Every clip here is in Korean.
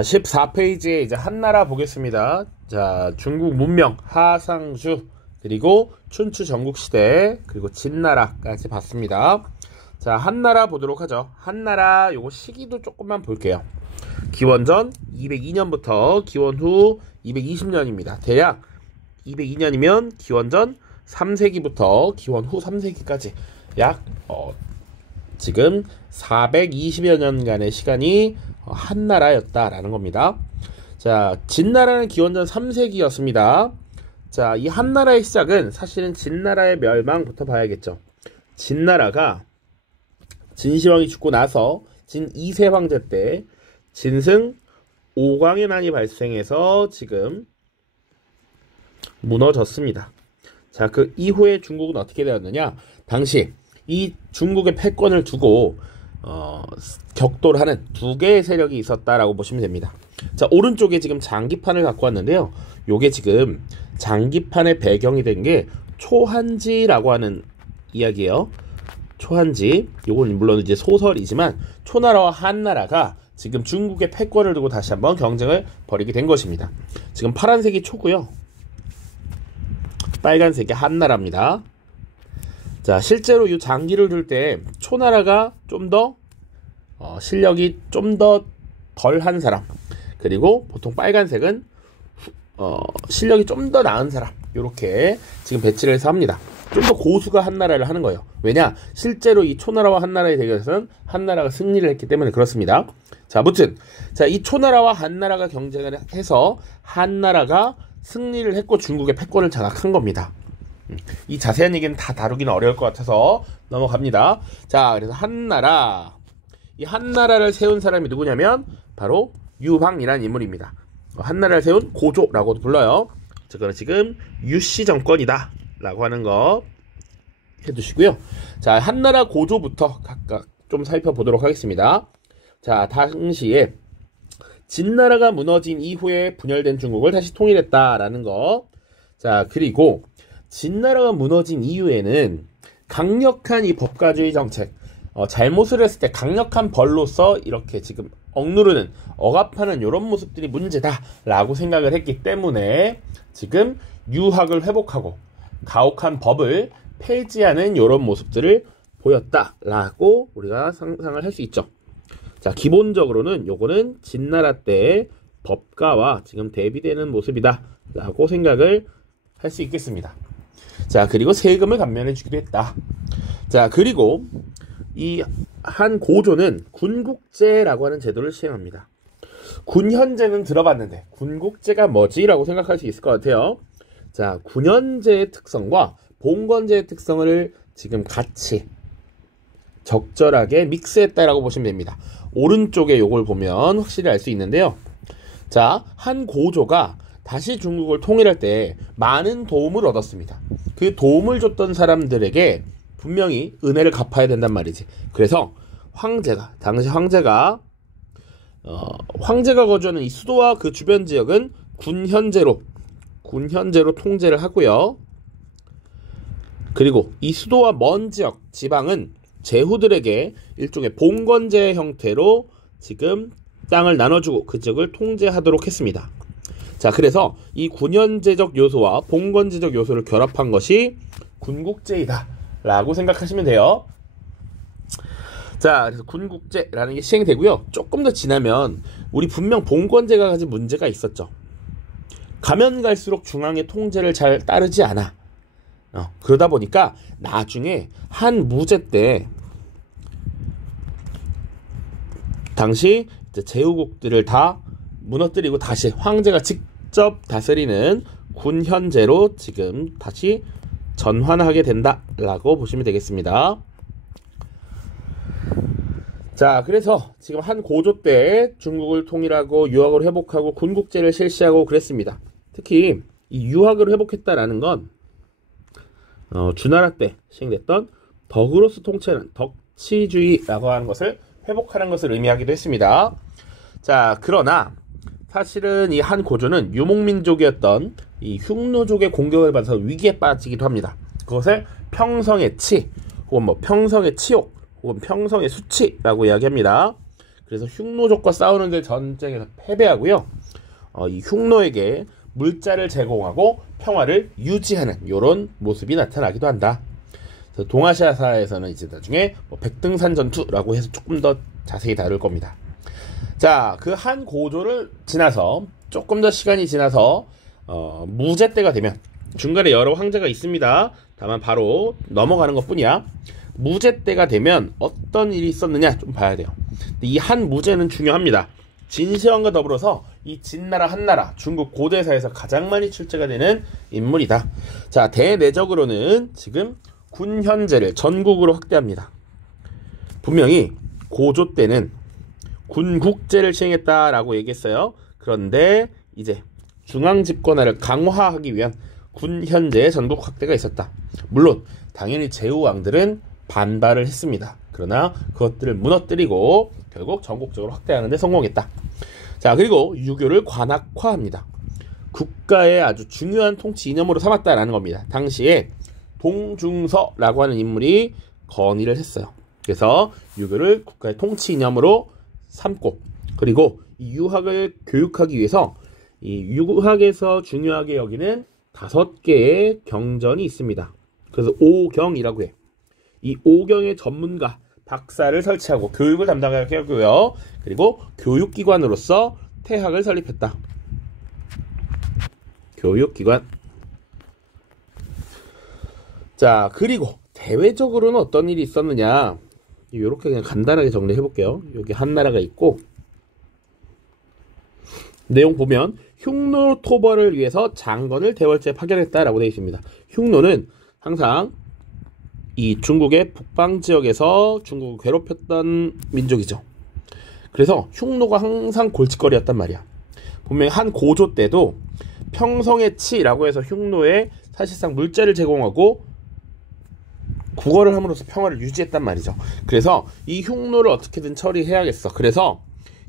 14페이지에 이제 한나라 보겠습니다. 자, 중국 문명, 하상주, 그리고 춘추 전국시대, 그리고 진나라까지 봤습니다. 자, 한나라 보도록 하죠. 한나라 요거 시기도 조금만 볼게요. 기원전 202년부터 기원 후 220년입니다. 대략 202년이면 기원전 3세기부터 기원 후 3세기까지 약 지금 420여 년간의 시간이 한나라였다라는 겁니다. 자, 진나라는 기원전 3세기였습니다. 자, 이 한나라의 시작은 사실은 진나라의 멸망부터 봐야겠죠. 진나라가 진시황이 죽고 나서 진 2세 황제 때 진승 5광의 난이 발생해서 지금 무너졌습니다. 자, 그 이후에 중국은 어떻게 되었느냐? 당시 이 중국의 패권을 두고 격돌하는 두 개의 세력이 있었다라고 보시면 됩니다. 자, 오른쪽에 지금 장기판을 갖고 왔는데요. 요게 지금 장기판의 배경이 된 게 초한지라고 하는 이야기예요. 초한지. 요건 물론 이제 소설이지만 초나라와 한나라가 지금 중국의 패권을 두고 다시 한번 경쟁을 벌이게 된 것입니다. 지금 파란색이 초고요. 빨간색이 한나라입니다. 자, 실제로 이 장기를 둘 때 초나라가 좀 더 실력이 좀 더 덜한 사람, 그리고 보통 빨간색은 실력이 좀 더 나은 사람, 이렇게 지금 배치를 해서 합니다. 좀 더 고수가 한나라를 하는 거예요. 왜냐? 실제로 이 초나라와 한나라의 대결에서는 한나라가 승리를 했기 때문에 그렇습니다. 자, 아무튼 자, 이 초나라와 한나라가 경쟁을 해서 한나라가 승리를 했고 중국의 패권을 장악한 겁니다. 이 자세한 얘기는 다 다루기는 어려울 것 같아서 넘어갑니다. 자, 그래서 한나라, 이 한나라를 세운 사람이 누구냐면 바로 유황이라는 인물입니다. 한나라를 세운 고조라고도 불러요. 그래서 지금 유씨 정권이다 라고 하는 거 해두시고요. 자, 한나라 고조부터 각각 좀 살펴보도록 하겠습니다. 자, 당시에 진나라가 무너진 이후에 분열된 중국을 다시 통일했다라는 거. 자, 그리고 진나라가 무너진 이후에는 강력한 이 법가주의 정책, 잘못을 했을 때 강력한 벌로서 이렇게 지금 억누르는, 억압하는 이런 모습들이 문제다라고 생각을 했기 때문에 지금 유학을 회복하고 가혹한 법을 폐지하는 이런 모습들을 보였다라고 우리가 상상을 할 수 있죠. 자, 기본적으로는 요거는 진나라 때의 법가와 지금 대비되는 모습이다 라고 생각을 할 수 있겠습니다. 자, 그리고 세금을 감면해 주기도 했다. 자, 그리고 이 한 고조는 군국제라고 하는 제도를 시행합니다. 군현제는 들어봤는데 군국제가 뭐지? 라고 생각할 수 있을 것 같아요. 자, 군현제의 특성과 봉건제의 특성을 지금 같이 적절하게 믹스했다라고 보시면 됩니다. 오른쪽에 요걸 보면 확실히 알 수 있는데요. 자, 한 고조가 다시 중국을 통일할 때 많은 도움을 얻었습니다. 그 도움을 줬던 사람들에게 분명히 은혜를 갚아야 된단 말이지. 그래서 당시 황제가 거주하는 이 수도와 그 주변 지역은 군현제로 통제를 하고요. 그리고 이 수도와 먼 지역, 지방은 제후들에게 일종의 봉건제 형태로 지금 땅을 나눠주고 그 지역을 통제하도록 했습니다. 자, 그래서 이 군현제적 요소와 봉건제적 요소를 결합한 것이 군국제이다 라고 생각하시면 돼요. 자, 그래서 군국제라는 게 시행되고요. 조금 더 지나면 우리 분명 봉건제가 가진 문제가 있었죠. 가면 갈수록 중앙의 통제를 잘 따르지 않아. 그러다 보니까 나중에 한 무제 때 당시 제후국들을 다 무너뜨리고 다시 황제가 직접 다스리는 군현제로 지금 다시 전환하게 된다라고 보시면 되겠습니다. 자, 그래서 지금 한 고조 때 중국을 통일하고 유학을 회복하고 군국제를 실시하고 그랬습니다. 특히 이 유학을 회복했다라는 건 주나라 때 시행됐던 덕으로서 통치하는 덕치주의라고 하는 것을 회복하는 것을 의미하기도 했습니다. 자, 그러나 사실은 이 한 고조는 유목민족이었던 이 흉노족의 공격을 받아서 위기에 빠지기도 합니다. 그것을 평성의 치, 혹은 평성의 치욕, 혹은 평성의 수치라고 이야기합니다. 그래서 흉노족과 싸우는데 전쟁에서 패배하고요. 이 흉노에게 물자를 제공하고 평화를 유지하는 이런 모습이 나타나기도 한다. 그래서 동아시아사에서는 이제 나중에 백등산 전투라고 해서 조금 더 자세히 다룰 겁니다. 자, 그 한 고조를 지나서 조금 더 시간이 지나서 무제 때가 되면 중간에 여러 황제가 있습니다. 다만 바로 넘어가는 것뿐이야. 무제 때가 되면 어떤 일이 있었느냐 좀 봐야 돼요. 이 한 무제는 중요합니다. 진시황과 더불어서 이 진나라 한나라 중국 고대사에서 가장 많이 출제가 되는 인물이다. 자, 대내적으로는 지금 군현제를 전국으로 확대합니다. 분명히 고조 때는 군국제를 시행했다라고 얘기했어요. 그런데 이제 중앙집권화를 강화하기 위한 군현제의 전국 확대가 있었다. 물론 당연히 제후왕들은 반발을 했습니다. 그러나 그것들을 무너뜨리고 결국 전국적으로 확대하는 데 성공했다. 자, 그리고 유교를 관학화합니다. 국가의 아주 중요한 통치 이념으로 삼았다라는 겁니다. 당시에 동중서라고 하는 인물이 건의를 했어요. 그래서 유교를 국가의 통치 이념으로 삼고, 그리고 이 유학을 교육하기 위해서 이 유학에서 중요하게 여기는 5개의 경전이 있습니다. 그래서 오경이라고 해. 이 오경의 전문가 박사를 설치하고 교육을 담당하게 하고요. 그리고 교육기관으로서 태학을 설립했다. 교육기관. 자, 그리고 대외적으로는 어떤 일이 있었느냐, 이렇게 그냥 간단하게 정리해 볼게요. 여기 한나라가 있고, 내용 보면 흉노 토벌을 위해서 장건을 대월제에 파견했다라고 되어 있습니다. 흉노는 항상 이 중국의 북방 지역에서 중국을 괴롭혔던 민족이죠. 그래서 흉노가 항상 골칫거리였단 말이야. 분명히 한 고조 때도 평성의 치라고 해서 흉노에 사실상 물자를 제공하고 국어를 함으로써 평화를 유지했단 말이죠. 그래서 이 흉노를 어떻게든 처리해야겠어. 그래서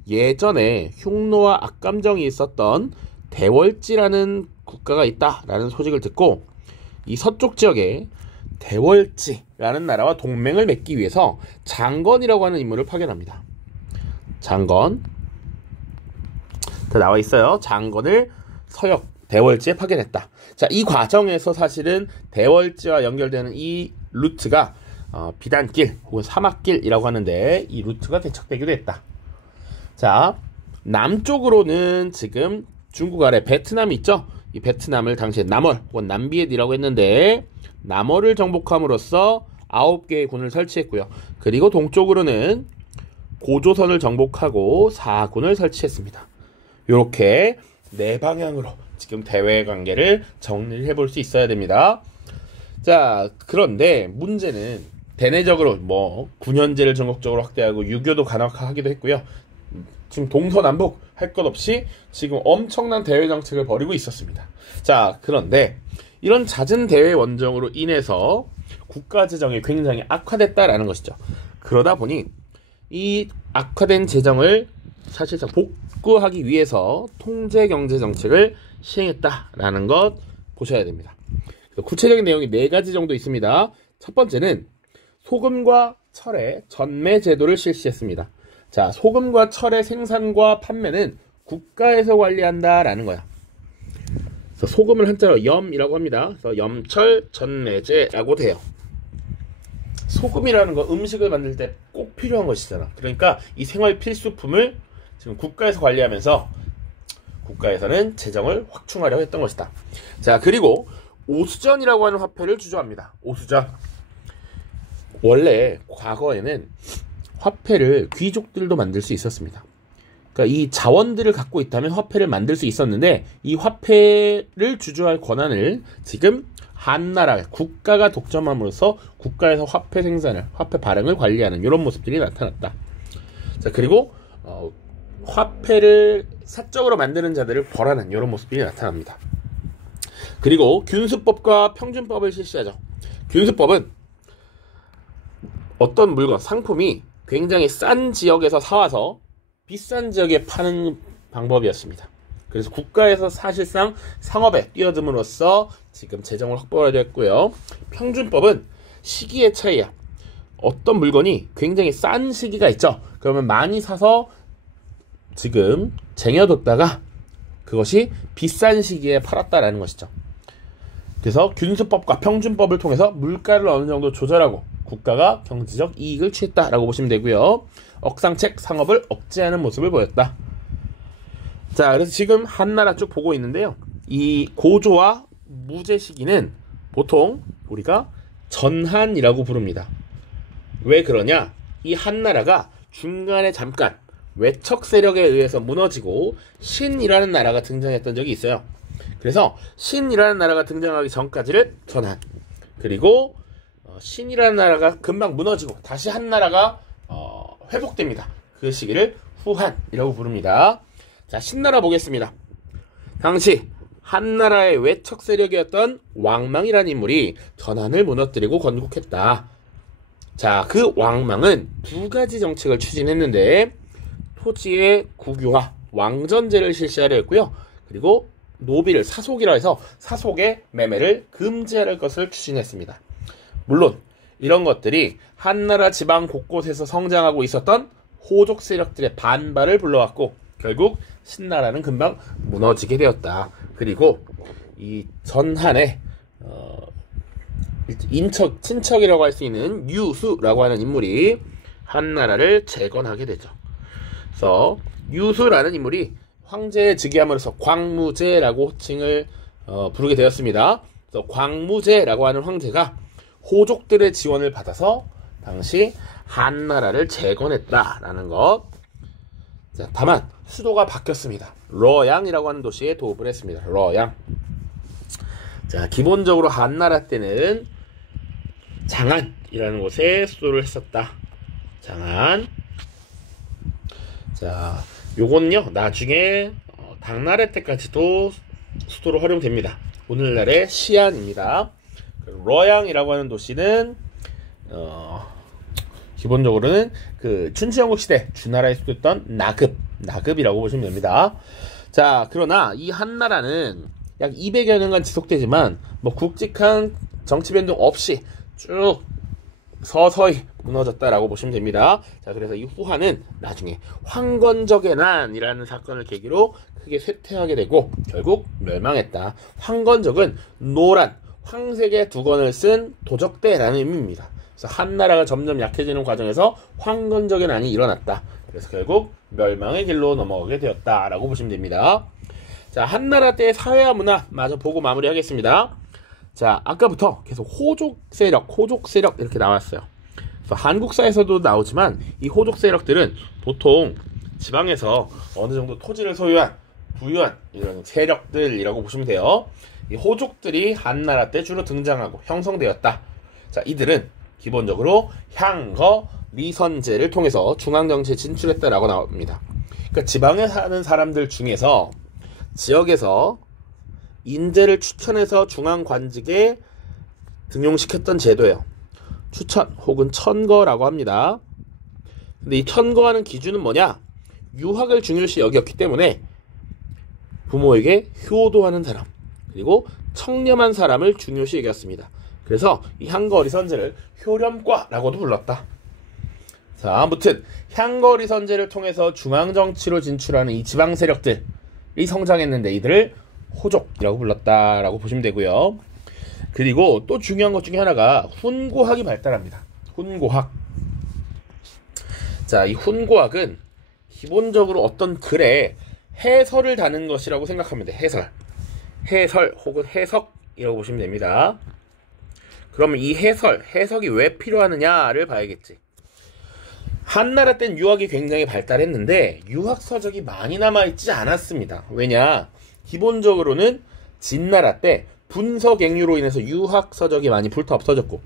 예전에 흉노와 악감정이 있었던 대월지라는 국가가 있다라는 소식을 듣고 이 서쪽 지역에 대월지라는 나라와 동맹을 맺기 위해서 장건이라고 하는 인물을 파견합니다. 장건. 다 나와 있어요. 장건을 서역 대월지에 파견했다. 자, 이 과정에서 사실은 대월지와 연결되는 이 루트가 비단길 혹은 사막길이라고 하는데 이 루트가 개척되기도 했다. 자, 남쪽으로는 지금 중국 아래 베트남이 있죠. 이 베트남을 당시에 남월 혹은 남비엣이라고 했는데 남월을 정복함으로써 9개의 군을 설치했고요. 그리고 동쪽으로는 고조선을 정복하고 4군을 설치했습니다. 이렇게 네 방향으로 지금 대외 관계를 정리를 해볼 수 있어야 됩니다. 자, 그런데 문제는 대내적으로 군현제를 전국적으로 확대하고 유교도 간화화하기도 했고요. 지금 동서남북 할 것 없이 지금 엄청난 대외 정책을 벌이고 있었습니다. 자, 그런데 이런 잦은 대외 원정으로 인해서 국가 재정이 굉장히 악화됐다라는 것이죠. 그러다 보니 이 악화된 재정을 사실상 복구하기 위해서 통제 경제 정책을 시행했다라는 것 보셔야 됩니다. 구체적인 내용이 4가지 정도 있습니다. 첫 번째는 소금과 철의 전매 제도를 실시했습니다. 자, 소금과 철의 생산과 판매는 국가에서 관리한다라는 거야. 그래서 소금을 한자로 염이라고 합니다. 그래서 염철 전매제라고 돼요. 소금이라는 거 음식을 만들 때 꼭 필요한 것이잖아. 그러니까 이 생활 필수품을 지금 국가에서 관리하면서 국가에서는 재정을 확충하려고 했던 것이다. 자, 그리고 오수전이라고 하는 화폐를 주조합니다. 오수전. 원래 과거에는 화폐를 귀족들도 만들 수 있었습니다. 그러니까 이 자원들을 갖고 있다면 화폐를 만들 수 있었는데 이 화폐를 주조할 권한을 지금 한나라 국가가 독점함으로써 국가에서 화폐 생산을, 화폐 발행을 관리하는 이런 모습들이 나타났다. 자, 그리고 화폐를 사적으로 만드는 자들을 벌하는 이런 모습들이 나타납니다. 그리고 균수법과 평준법을 실시하죠. 균수법은 어떤 물건, 상품이 굉장히 싼 지역에서 사와서 비싼 지역에 파는 방법이었습니다. 그래서 국가에서 사실상 상업에 뛰어듦으로써 지금 재정을 확보하려 했고요. 평준법은 시기의 차이야. 어떤 물건이 굉장히 싼 시기가 있죠. 그러면 많이 사서 지금 쟁여뒀다가 그것이 비싼 시기에 팔았다라는 것이죠. 그래서 균수법과 평준법을 통해서 물가를 어느 정도 조절하고 국가가 경제적 이익을 취했다라고 보시면 되고요. 억상책 상업을 억제하는 모습을 보였다. 자, 그래서 지금 한나라 쭉 보고 있는데요. 이 고조와 무제 시기는 보통 우리가 전한이라고 부릅니다. 왜 그러냐? 이 한나라가 중간에 잠깐 외척 세력에 의해서 무너지고 신이라는 나라가 등장했던 적이 있어요. 그래서 신이라는 나라가 등장하기 전까지를 전한, 그리고 신이라는 나라가 금방 무너지고 다시 한나라가 회복됩니다. 그 시기를 후한이라고 부릅니다. 자, 신나라 보겠습니다. 당시 한나라의 외척 세력이었던 왕망이라는 인물이 전한을 무너뜨리고 건국했다. 자, 그 왕망은 두 가지 정책을 추진했는데 토지의 국유화, 왕전제를 실시하려 했고요. 그리고 노비를 사속이라 해서 사속의 매매를 금지할 것을 추진했습니다. 물론 이런 것들이 한나라 지방 곳곳에서 성장하고 있었던 호족 세력들의 반발을 불러왔고 결국 신나라는 금방 무너지게 되었다. 그리고 이 전한의 친척이라고 할 수 있는 유수라고 하는 인물이 한나라를 재건하게 되죠. 그래서 유수라는 인물이 황제에 즉위함으로써 광무제라고 호칭을 부르게 되었습니다. 그래서 광무제라고 하는 황제가 호족들의 지원을 받아서 당시 한나라를 재건했다라는 것. 자, 다만 수도가 바뀌었습니다. 러양이라고 하는 도시에 도읍을 했습니다. 러양. 자, 기본적으로 한나라 때는 장안이라는 곳에 수도를 했었다. 장안. 자, 요건요 나중에 당나라 때까지도 수도로 활용됩니다. 오늘날의 시안입니다. 러양이라고 하는 도시는 기본적으로는 그 춘추전국 시대 주나라의 수도였던 나급이라고 보시면 됩니다. 자, 그러나 이 한나라는 약 200여 년간 지속되지만 뭐 굵직한 정치 변동 없이 쭉 서서히 무너졌다라고 보시면 됩니다. 자, 그래서 이 후한은 나중에 황건적의 난이라는 사건을 계기로 크게 쇠퇴하게 되고 결국 멸망했다. 황건적은 노란 황색의 두건을 쓴 도적대라는 의미입니다. 그래서 한나라가 점점 약해지는 과정에서 황건적의 난이 일어났다. 그래서 결국 멸망의 길로 넘어가게 되었다라고 보시면 됩니다. 자, 한나라 때의 사회와 문화 마저 보고 마무리하겠습니다. 자, 아까부터 계속 호족 세력 이렇게 나왔어요. 그래서 한국사에서도 나오지만 이 호족 세력들은 보통 지방에서 어느 정도 토지를 소유한 부유한 이런 세력들이라고 보시면 돼요. 이 호족들이 한나라 때 주로 등장하고 형성되었다. 자, 이들은 기본적으로 향거 리선제를 통해서 중앙정치에 진출했다라고 나옵니다. 그러니까 지방에 사는 사람들 중에서 지역에서 인재를 추천해서 중앙관직에 등용시켰던 제도예요. 추천 혹은 천거라고 합니다. 근데 이 천거하는 기준은 뭐냐? 유학을 중요시 여겼기 때문에 부모에게 효도하는 사람 그리고 청렴한 사람을 중요시 여겼습니다. 그래서 이 향거리 선제를 효렴과라고도 불렀다. 자, 아무튼 향거리 선제를 통해서 중앙정치로 진출하는 이 지방 세력들이 성장했는데 이들을 호족이라고 불렀다라고 보시면 되고요. 그리고 또 중요한 것 중에 하나가 훈고학이 발달합니다. 훈고학. 자, 이 훈고학은 기본적으로 어떤 글에 해설을 다는 것이라고 생각하면 돼. 해설 혹은 해석이라고 보시면 됩니다. 그러면 이 해석이 왜 필요하느냐를 봐야겠지. 한나라 땐 유학이 굉장히 발달했는데 유학 서적이 많이 남아있지 않았습니다. 왜냐? 기본적으로는 진나라 때 분서갱유로 인해서 유학 서적이 많이 불타 없어졌고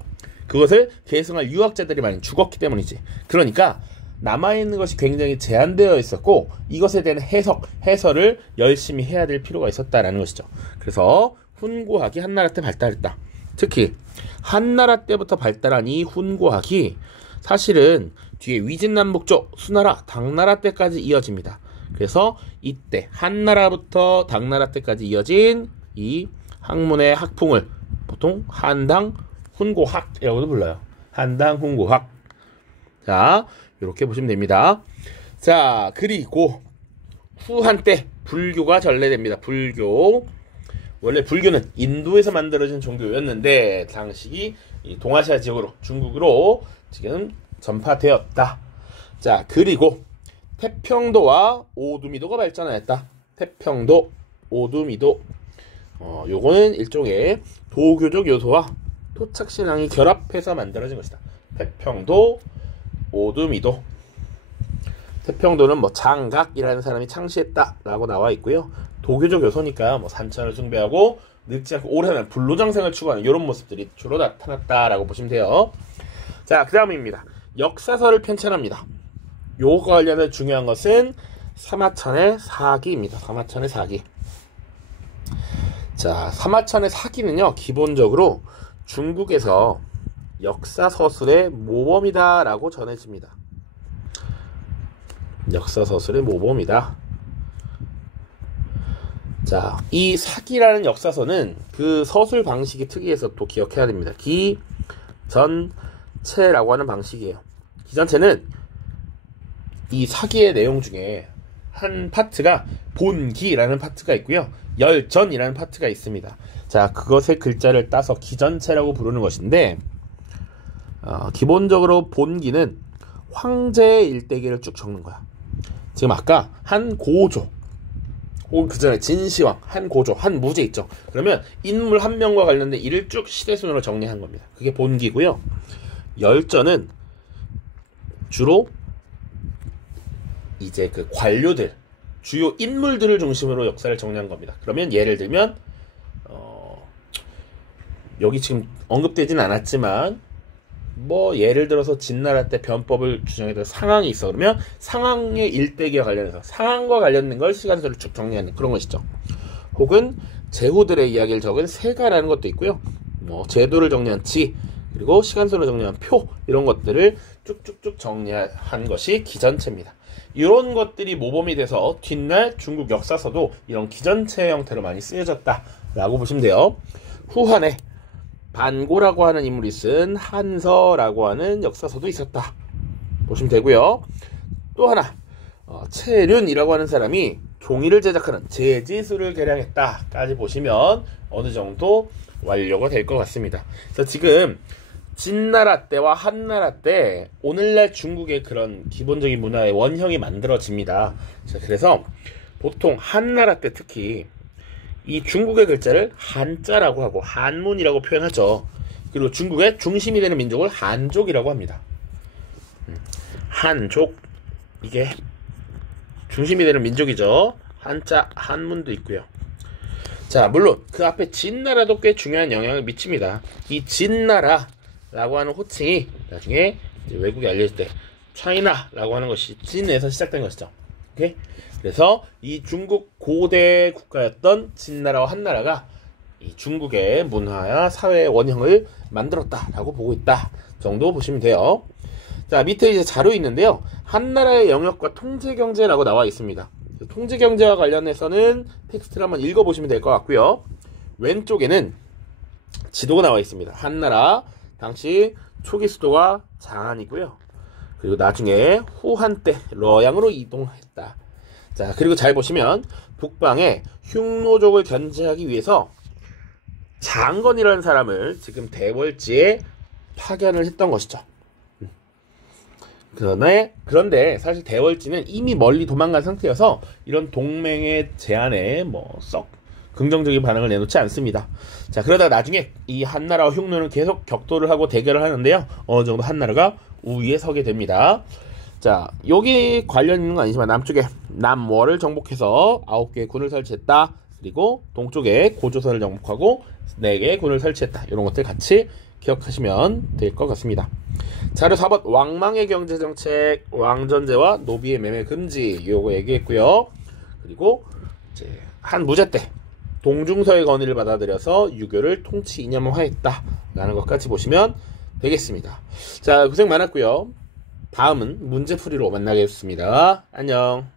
그것을 계승할 유학자들이 많이 죽었기 때문이지. 그러니까 남아있는 것이 굉장히 제한되어 있었고 이것에 대한 해설을 열심히 해야 될 필요가 있었다라는 것이죠. 그래서 훈고학이 한나라 때 발달했다. 특히 한나라 때부터 발달한 이 훈고학이 사실은 뒤에 위진남북조, 수나라, 당나라 때까지 이어집니다. 그래서 이때 한나라부터 당나라 때까지 이어진 이 학문의 학풍을 보통 한당 훈고학이라고도 불러요. 한당 훈고학. 자, 이렇게 보시면 됩니다. 자, 그리고 후한 때 불교가 전래됩니다. 불교. 원래 불교는 인도에서 만들어진 종교였는데 당시 이 동아시아 지역으로 중국으로 지금 전파되었다. 자, 그리고 태평도와 오두미도가 발전하였다. 태평도, 오두미도. 요거는 일종의 도교적 요소와 토착신앙이 결합해서 만들어진 것이다. 태평도, 오두미도. 태평도는 뭐 장각이라는 사람이 창시했다라고 나와 있고요. 도교적 요소니까 뭐 산천을 숭배하고 늙지 않고 오래는 불로장생을 추구하는 이런 모습들이 주로 나타났다라고 보시면 돼요. 자, 그 다음입니다. 역사서를 편찬합니다. 요거와 관련해서 중요한 것은 사마천의 사기입니다. 사마천의 사기. 자, 사마천의 사기는요, 기본적으로 중국에서 역사서술의 모범이다라고 전해집니다. 역사서술의 모범이다. 자, 이 사기라는 역사서는 그 서술 방식이 특이해서 또 기억해야 됩니다. 기전체라고 하는 방식이에요. 기전체는 이 사기의 내용 중에 한 파트가 본기라는 파트가 있고요. 열전이라는 파트가 있습니다. 자, 그것의 글자를 따서 기전체라고 부르는 것인데, 기본적으로 본기는 황제의 일대기를 쭉 적는 거야. 지금 아까 한 고조, 혹은 그 전에 진시황, 한 고조, 한 무제 있죠. 그러면 인물 한 명과 관련된 일을 쭉 시대순으로 정리한 겁니다. 그게 본기고요. 열전은 주로 이제 그 관료들, 주요 인물들을 중심으로 역사를 정리한 겁니다. 그러면 예를 들면 여기 지금 언급되진 않았지만 뭐 예를 들어서 진나라 때 변법을 주장했던 상황이 있어. 그러면 상황의 일대기와 관련해서 상황과 관련된 걸 시간순으로 쭉 정리하는 그런 것이죠. 혹은 제후들의 이야기를 적은 세가라는 것도 있고요. 뭐 제도를 정리한 지, 그리고 시간순으로 정리한 표, 이런 것들을 쭉쭉쭉 정리한 것이 기전체입니다. 이런 것들이 모범이 돼서 뒷날 중국 역사서도 이런 기전체 형태로 많이 쓰여졌다라고 보시면 돼요. 후한에 반고라고 하는 인물이 쓴 한서라고 하는 역사서도 있었다 보시면 되고요. 또 하나, 채륜이라고 하는 사람이 종이를 제작하는 제지수를 개량했다까지 보시면 어느 정도 완료가 될 것 같습니다. 그래서 지금 진나라 때와 한나라 때 오늘날 중국의 그런 기본적인 문화의 원형이 만들어집니다. 그래서 보통 한나라 때 특히 이 중국의 글자를 한자라고 하고 한문이라고 표현하죠. 그리고 중국의 중심이 되는 민족을 한족이라고 합니다. 한족, 이게 중심이 되는 민족이죠. 한자, 한문도 있고요. 자, 물론 그 앞에 진나라도 꽤 중요한 영향을 미칩니다. 이 진나라라고 하는 호칭이 나중에 이제 외국에 알려질 때 차이나라고 하는 것이 진에서 시작된 것이죠. 오케이? 그래서 이 중국 고대 국가였던 진나라와 한나라가 이 중국의 문화와 사회의 원형을 만들었다라고 보고 있다 정도 보시면 돼요. 자, 밑에 이제 자료 있는데요. 한나라의 영역과 통제경제라고 나와 있습니다. 통제경제와 관련해서는 텍스트를 한번 읽어보시면 될 것 같고요. 왼쪽에는 지도가 나와 있습니다. 한나라 당시 초기 수도가 장안이고요. 그리고 나중에 후한 때 러양으로 이동했다. 자, 그리고 잘 보시면 북방에 흉노족을 견제하기 위해서 장건이라는 사람을 지금 대궐지에 파견을 했던 것이죠. 그런데 사실 대궐지는 이미 멀리 도망간 상태여서 이런 동맹의 제안에 뭐 썩 긍정적인 반응을 내놓지 않습니다. 자, 그러다가 나중에 이 한나라와 흉노는 계속 격돌을 하고 대결을 하는데요. 어느 정도 한나라가 우위에 서게 됩니다. 자, 여기 관련 있는 건 아니지만 남쪽에 남월을 정복해서 9개의 군을 설치했다. 그리고 동쪽에 고조선을 정복하고 4개의 군을 설치했다. 이런 것들 같이 기억하시면 될 것 같습니다. 자료 4번 왕망의 경제정책, 왕전제와 노비의 매매 금지, 요거 얘기했고요. 그리고 이제 한 무제 때 동중서의 건의를 받아들여서 유교를 통치 이념화했다 라는 것까지 보시면 되겠습니다. 자, 고생 많았고요. 다음은 문제풀이로 만나겠습니다. 안녕.